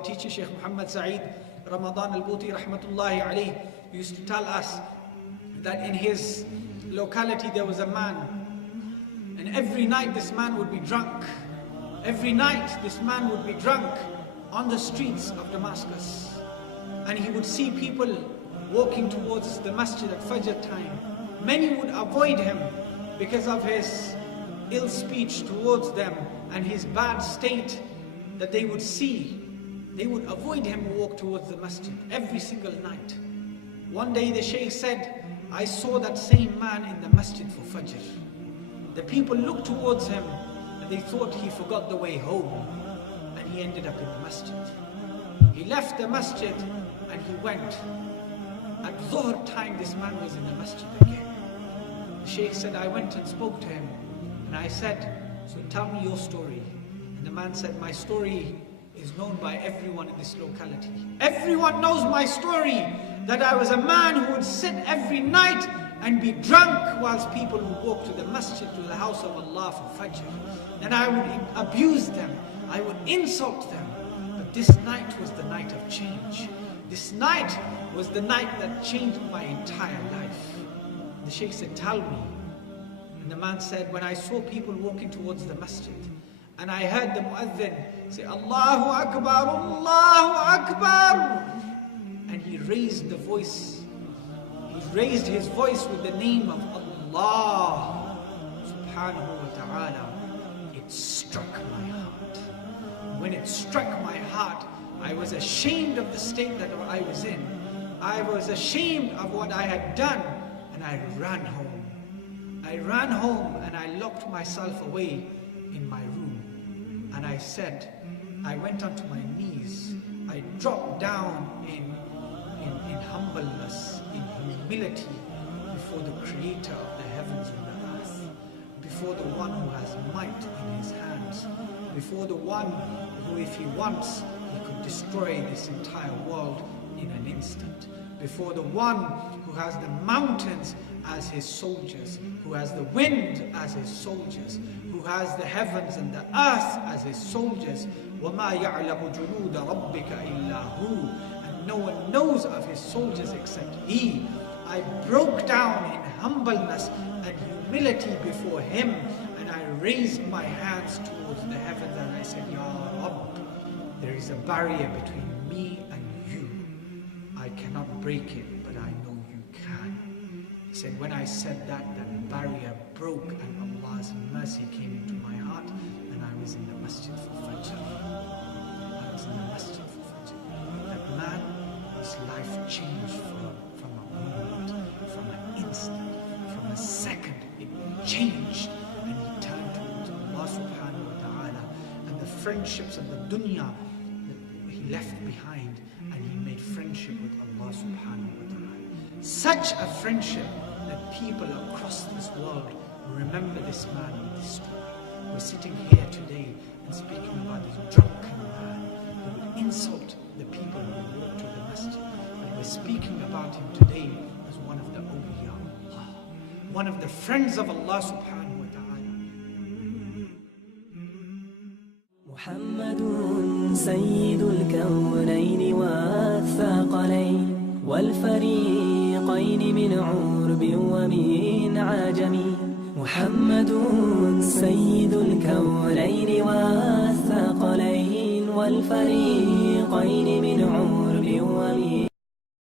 our teacher Sheikh Muhammad Saeed Ramadan al-Bhuti rahmatullahi alayhi used to tell us that in his locality there was a man, and every night this man would be drunk. Every night this man would be drunk on the streets of Damascus, and he would see people walking towards the masjid at Fajr time. Many would avoid him because of his ill speech towards them and his bad state that they would see. They would avoid him and walk towards the masjid every single night. One day the Shaykh said, I saw that same man in the masjid for Fajr. The people looked towards him and they thought he forgot the way home, and he ended up in the masjid. He left the masjid and he went. At Dhuhr time this man was in the masjid again. The Shaykh said, I went and spoke to him and I said, so tell me your story. And the man said, my story is known by everyone in this locality. Everyone knows my story, that I was a man who would sit every night and be drunk whilst people would walk to the masjid, to the house of Allah for Fajr. Then I would abuse them, I would insult them. But this night was the night of change. This night was the night that changed my entire life. The Shaykh said, tell me. And the man said, when I saw people walking towards the masjid, and I heard the muadhin say, Allahu Akbar, Allahu Akbar. And he raised the voice. He raised his voice with the name of Allah subhanahu wa ta'ala. It struck my heart. When it struck my heart, I was ashamed of the state that I was in. I was ashamed of what I had done, and I ran home. I ran home and I locked myself away in my room. And I said, I went onto my knees. I dropped down in humbleness, in humility before the creator of the heavens and the earth, before the one who has might in his hands, before the one who, if he wants, he could destroy this entire world in an instant, before the one who has the mountains as his soldiers, who has the wind as his soldiers, who has the heavens and the earth as his soldiers. وَمَا يَعْلَمُ جُنُودَ رَبِّكَ إِلَّا هُ. And no one knows of his soldiers except he. I broke down in humbleness and humility before him, and I raised my hands towards the heavens and I said, Ya Rabb, there is a barrier between me and you. I cannot break it, but I know you can. He said, when I said that, that barrier broke and Allah's mercy came into my heart, and I was in the masjid for Fajr. I was in the masjid for Fajr. That man, his life changed from a moment, from an instant, from a second. It changed, and he turned towards Allah subhanahu wa ta'ala, and the friendships of the dunya that he left behind, and he made friendship with Allah subhanahu wa ta'ala. Such a friendship that people across this world remember this man with this story. We're sitting here today and speaking about this drunken man who would insult the people who walk to the masjid. And we're speaking about him today as one of the awliya of Allah, one of the friends of Allah subhanahu wa ta'ala. محمد سيد الكونين والثقلين والفريقين من عرب ومن عجم. محمد سيد الكونين والثقلين والفريقين من عرب ومن